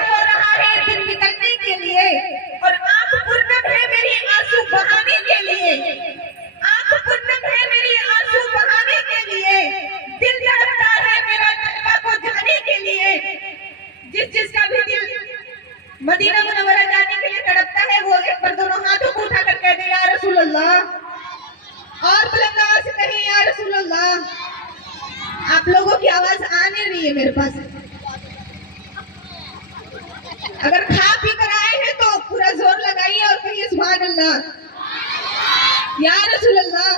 ہو رہا ہے دن نکلنے کے لیے، اور آنکھ پرنم ہے میری آنسو بہانے کے لیے، آنکھ پرنم ہے میری آنسو بہانے کے لیے، دل تڑپتا ہے میرا طیبہ کو جانے کے لیے۔ جس کا بھی دل مدینہ منورہ جانے کے لیے تڑپتا ہے وہ ایک بار دونوں ہاتھوں کو اٹھا کر کہہ دے یا رسول اللہ، اور بلند آواز سے کہیں یا رسول اللہ۔ آپ لوگوں کی آواز آ نہیں رہی ہے میرے پاس، اگر کھا پی کر آئے ہیں تو پورا زور لگائیے اور کہیے سبحان اللہ، یا رسول اللہ،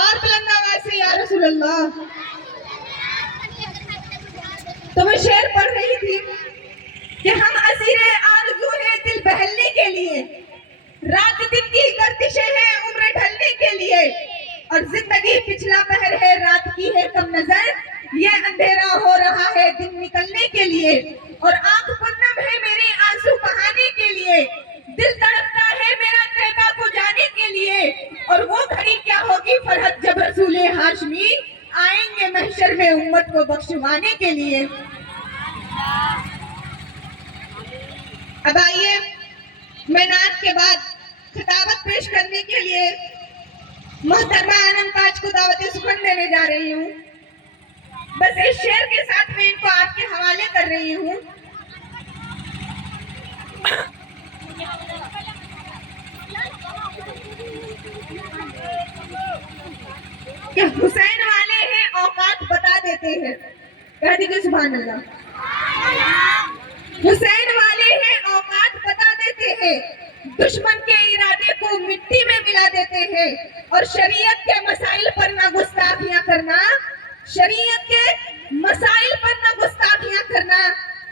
اور بلند آواز سے یا رسول اللہ۔ تو میں شعر پڑھ رہی تھی کہ ہم اسیر آرزو ہیں دل بہلنے کے لیے، رات دن کی گردشیں ہیں عمر ڈھلنے کے لیے، اور زندگی پچھلا پہر ہے رات کی ہے کم نظر، یہ اندھیرا ہو رہا ہے دن نکلنے کے لیے، اور آنکھ پرنم ہے میری آنسو بہانے کے لیے، دل تڑپتا ہے میرا طیبہ کو جانے کے لیے، اور وہ گھڑی کیا ہوگی فرحت جب رسول ہاشمی آئیں گے محشر میں امت کو بخشوانے کے لیے۔ اب آئیے میں نعت کے بعد خطابت پیش کرنے کے لیے محترمہ انم تاج کو دعوت سخن دینے جا رہی ہوں۔ بس اس شعر کے ساتھ میں ان کو آپ کے حوالے کر رہی ہوں کہ حسین والے ہیں اوقات بتا دیتے ہیں، کہہ دیجیے سبحان اللہ۔ حسین والے ہیں اوقات بتا دیتے ہیں، دشمن کے ارادے کو مٹی میں ملا دیتے ہیں، اور شریعت کے مسائل پر نہ گستاخیاں کرنا، شریعت کے مسائل پر نہ گستاخیاں کرنا،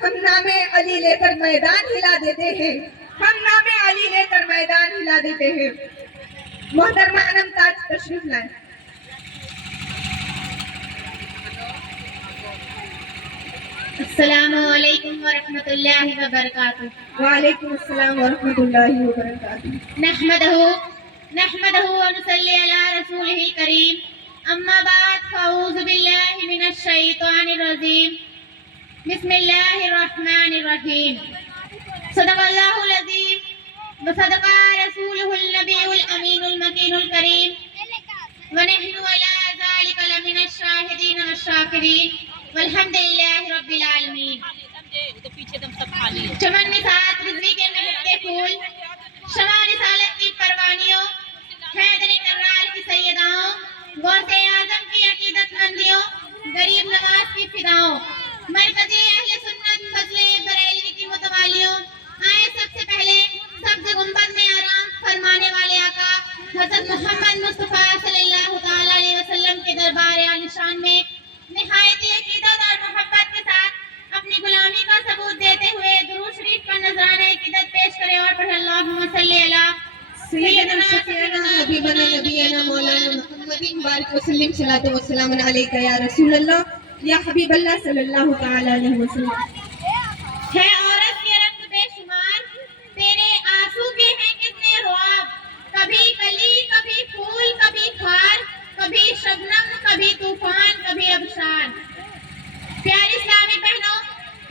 ہم نام علی لے کر میدان ہلا دیتے ہیں، ہم نام علی لے کر میدان ہلا دیتے ہیں۔ محترمہ انم تاج تشریف لائیں۔ السلام علیکم ورحمۃ اللہ وبرکاتہ۔ وعلیکم السلام ورحمۃ اللہ وبرکاتہ۔ نحمدہ ونصلی علی رسولہ الکریم، اما بعد فاعوذ باللہ من الشیطان الرجیم، بسم اللہ الرحمن الرحیم۔ صدق اللہ العظیم وصدق رسولہ النبی الامین المکین الکریم، ونحن علی ذلک لمن الشاہدین والشاکرین، والحمد للہ رب العالمین۔ چمن نثار رضوی کے مہر کے پھول، شمع رسالت کی پروانیوں، حیدر کرار کی سیداؤں، غوث اعظم کی عقیدت مندیوں، غریب نواز کی فداؤں، مرکزی اہل سنت فضل بریلوی کی متوالیوں، آئے سب سے پہلے سبز گنبد میں آرام فرمانے والے آقا حضرت محمد مصطفیٰ صلی اللہ تعالیٰ علیہ وسلم کے دربار عالیشان میں نہایت عقیدت اور محبت کے ساتھ اپنی غلامی کا ثبوت دیتے ہوئے درود شریف کا نذرانہ عقیدت پیش کریں اور پڑھیں اللہم صلی علی سیدنا شفیعنا حبیبنا نبینا مولانا محمد بارک وسلم صلاۃ و سلام علیک یا رسول اللہ یا حبیب اللہ صلی اللہ تعالی علیہ وسلم۔ ہے عورت کے رنگ بے شمار، تیرے آنسو کے ہیں کتنے رواب، کبھی کلی کبھی پھول کبھی خار، کبھی شبنم کبھی طوفان کبھی ابشار۔ پیاری اسلامی بہنوں،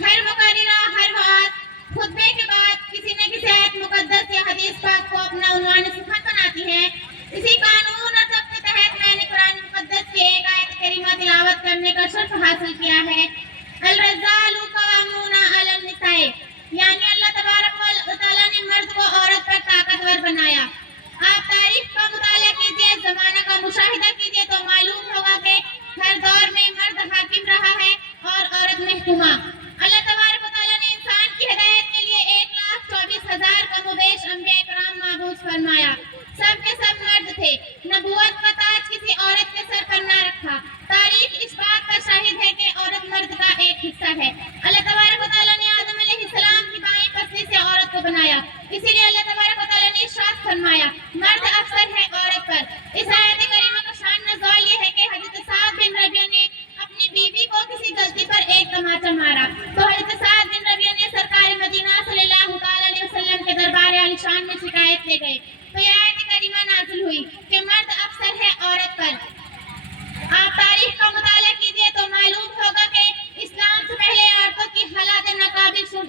ہر مقررہ ہر وعظ خطبے کے بعد کسی نہ کسی آیت مقدس یا حدیث پاک کو اپنا عنوان سخن بناتی ہے۔ اسی قانون اور ضبط کے تحت میں نے قرآن مقدس کی ایک آیت کریمہ تلاوت کرنے کا شرف حاصل کیا ہے۔ الرجال قوامون علی النساء، یعنی اللہ تبارک و تعالیٰ نے مرد کو عورت پر طاقتور بنایا۔ آپ تاریخ کا مطالعہ کیجئے، زمانہ کا مشاہدہ کیجئے تو معلوم ہوگا کہ ہر دور میں مرد حاکم رہا ہے اور عورت محکومہ۔ اللہ تبارک و تعالیٰ نے انسان کی ہدایت کے لیے 1,24,000 کم و بیش انبیاء کرام مبعوث فرمایا، سب کے سب مرد تھے، نبوت کا تاج کسی عورت کے سر پر نہ رکھا۔ تاریخ اس بات کا شاہد ہے کہ عورت مرد کا ایک حصہ ہے۔ اللہ تبارک و تعالیٰ نے آدم علیہ السلام کی بائیں پسلی سے عورت کو بنایا، اسی لیے اللہ تبارک و تعالیٰ نے ارشاد فرمایا مرد افضل ہے عورت پر۔ اس آیت کریمہ کا شان نزول یہ ہے کہ حضرت سعد بن ربیعہ نے اپنی بیوی کو کسی غلطی پر ایک تماچا مارا تو حضرت سعد بن ربیعہ نے سرکار مدینہ صلی اللہ تعالیٰ علیہ وسلم کے دربار عالیشان میں شکایت لے گئے تو یہ آیت کریمہ نازل ہوئی کہ مرد افضل ہے عورت پر۔ آپ تاریخ کا مطالعہ کیجئے تو معلوم ہوگا کہ اسلام سے پہلے عورتوں کی حالات ناقابل